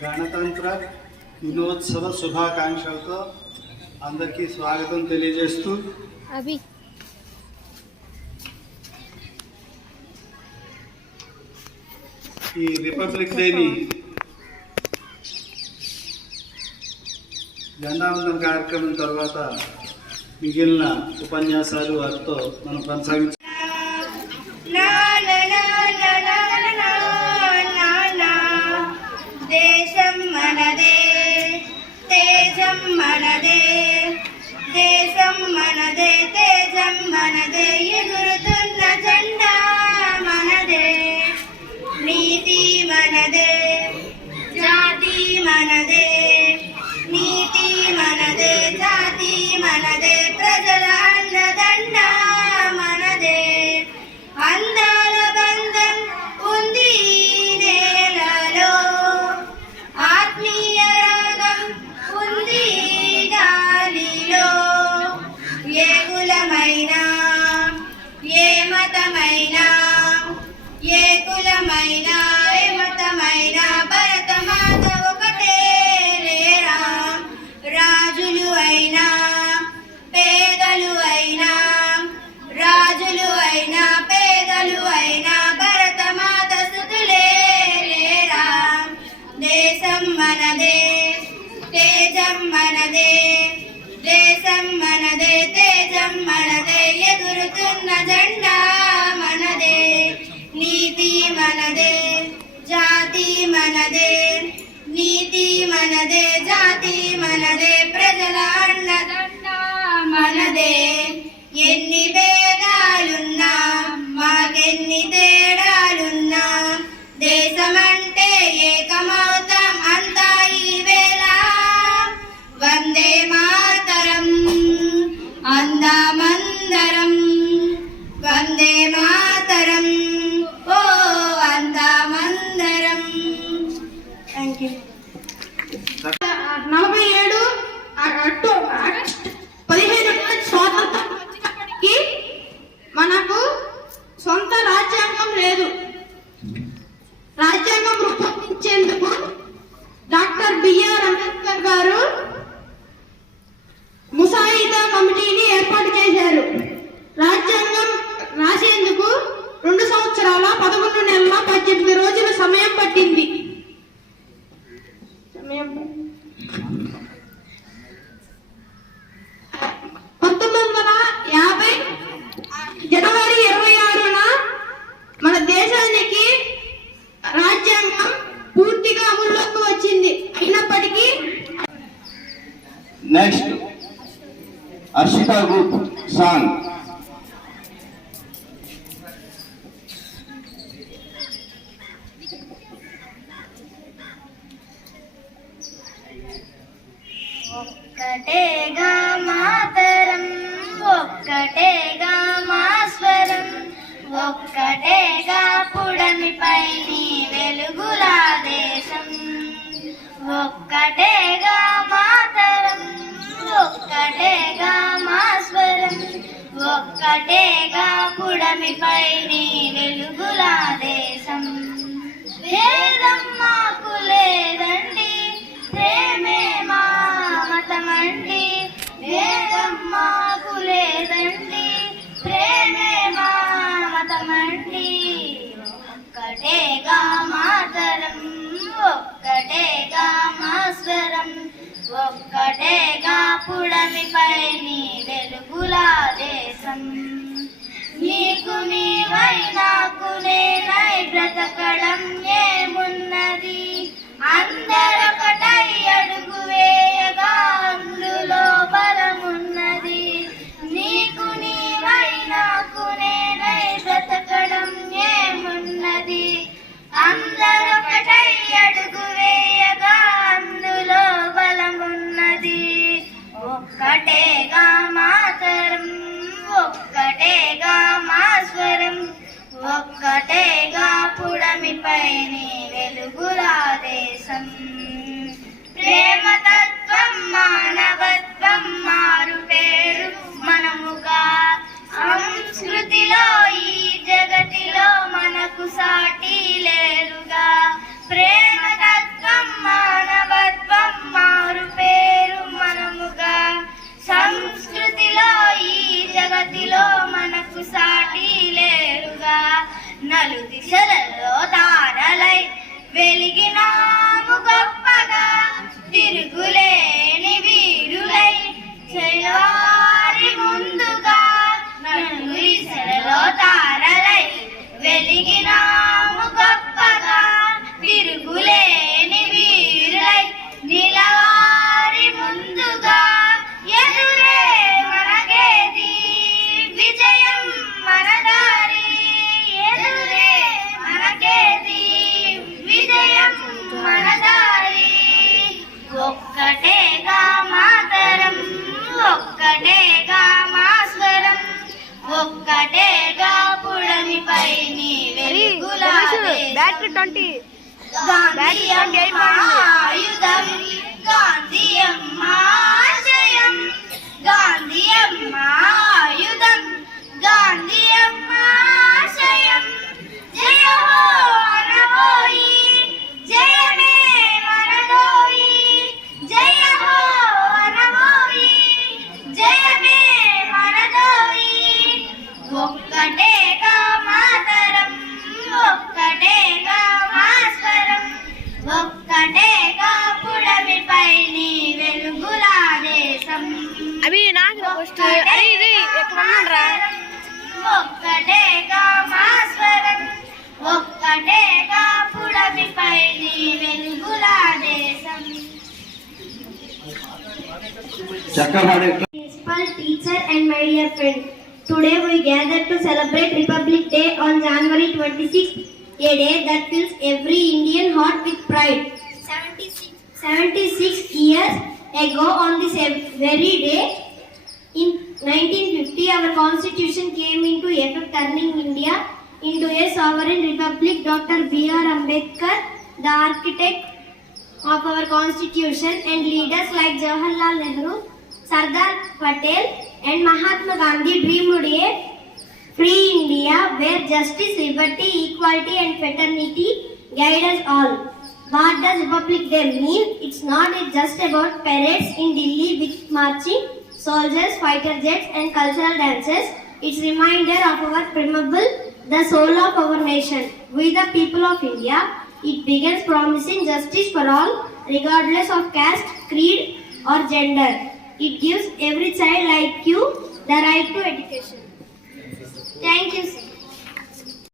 గణతంత్ర దినోత్సవ శుభాకాంక్షలతో అందరికీ స్వాగతం తెలియజేస్తూ ఈ రిపబ్లిక్ డేని జెండా వందనం కార్యక్రమం తర్వాత మిగిలిన ఉపన్యాసాలు వారితో మనం కొనసాగించాలి. దేశం మనదే, తేజం మనదే, దేశం మనదే, తేజం మనదే, ఎగురుతున్న జెండా మనదే, నీతి మనదే, జాతి మనదే, నీతి మనదే, జాతి మనదే, ప్రజల అన్నదండ మనదే, అందాల బంధం ఉంది నేలలో, ఆత్మీయ రాగం ఉంది గాలిలో, ఏ కులమైనా ఏ మతమైనా, ఏ కులమైనా ఏ మతమైనా, భరతమాత ఒకటే లేరా, రాజులు అయినా పేదలు అయినా, రాజులు అయినా పేదలు అయినా, భరతమాత సుతులే లేరా, దేశం మనదే, తేజం మనదే, దేశం మనదే, తేజం మనదే, ఎగురుతున్న జెండా మనదే, నీతి మనదే, జాతి మనదే, నీతి మనదే, జాతి మనదే, ప్రజల అన్నదండ మనదే, ఎన్ని భేదాలున్నా మాకెన్ని తేడాలున్నా, దేశమంటే ఏకమౌతం అంతా ఈ వేళ, వందే మాతరం అందామందరం, వందే మాతరం ఓ అందామందరం. Thank you. 47 ఆగస్టు 15 స్వాతంత్రం వచ్చినప్పటికీ మనకు సొంత రాజ్యాంగం లేదు. రాజ్యాంగం రూపొందించేందుకు డాక్టర్ బిఆర్ అంబేద్కర్ గారు ముసాయిదా కమిటీని ఏర్పాటు చేశారు. రాజ్యాంగం రాసేందుకు 2 సంవత్సరాల 11 నెలల 18 రోజుల సమయం పట్టింది. జనవరి 26న మన దేశానికి రాజ్యాంగం పూర్తిగా అమల్లోకి వచ్చింది. అయినప్పటికీ నెక్స్ట్ హర్షిత గ్రూప్ సాంగ్. ఒక్కటేగా మాతరం, ఒక్కటేగా మా స్వరం, ఒక్కటేగా పుడమిపై నీ వెలుగుల దేశం, ఒక్కటేగా మాతరం, ఒక్కటేగా మా స్వరం, ఒక్కటేగా పుడమిపై నీ వెలుగుల దేశం, భేదం మాకు లేదండి, ప్రేమే మా మతమండి, భేదం మాకు లేదండి, ప్రేమే మా మతమండి, ఒక్కటేగా మాతరం, ఒక్కటేగా మా స్వరం, ఒక్కటేగా పుడమిపై నీ వెలుగుల దేశం, నీకు నీవై నాకు నేనై బ్రతకడం ఏమున్నది, అందరొకటై అడుగు వేయగా అందులో బలమున్నది, నీకు నీవై నాకు నేనై బ్రతకడం ఏమున్నది, అందరొకటై అడుగు వేయగా అందులో బలమున్నది, ఒక్కటేగా మాతరం, ఒక్కటేగా మా స్వరం, ఒక్కటేగా పుడమిపై నీ వెలుగుల దేశం, ప్రేమతత్వం మానవత్వం మారు పేరు మనముగా, సంస్కృతిలో ఈ జగతిలో మనకు సాటి లేరుగా, ప్రేమతత్వం బ్యాటరీ 20 గాంధీయమ్మ ఆయుధం గాంధీయమ్మ ఆశయం గాంధీయమ్మ ఆయుధం గాంధీయమ్మ ఆశయం జయ హో అనబోయి జయమే మనదోయి జయ హో అనబోయి జయమే మనదోయి ఒక్కటేగా మాతరం ఒక్కటేగా మాస్వరం ఒక్కటేగా పుడమిపై నీ వెలుగులా దేశం అవి నాకు ఫస్ట్ అరే ఇది ఎక్కడ ఉన్నారా ఒక్కటేగా మాస్వరం ఒక్కటేగా పుడమిపై నీ వెలుగులా దేశం. చక్కబడే Principal, teacher and my dear friend. Today we gather to celebrate Republic Day on January 26th, a day that fills every Indian heart with pride. 76 years ago on this very day, in 1950, our constitution came into effect, turning India into a sovereign republic. Dr. B.R. Ambedkar, the architect of our constitution, and leaders like Jawaharlal Nehru, Sardar Patel and Mahatma Gandhi dreamed a free India where justice, liberty, equality and fraternity guide us all. What does Republic Day mean? It's not just about parades in Delhi with marching soldiers, fighter jets and cultural dances. It's reminder of our preamble, the soul of our nation. We the people of India. It begins promising justice for all, regardless of caste, creed or gender. It gives every child like you the right to education. Thank you, sir.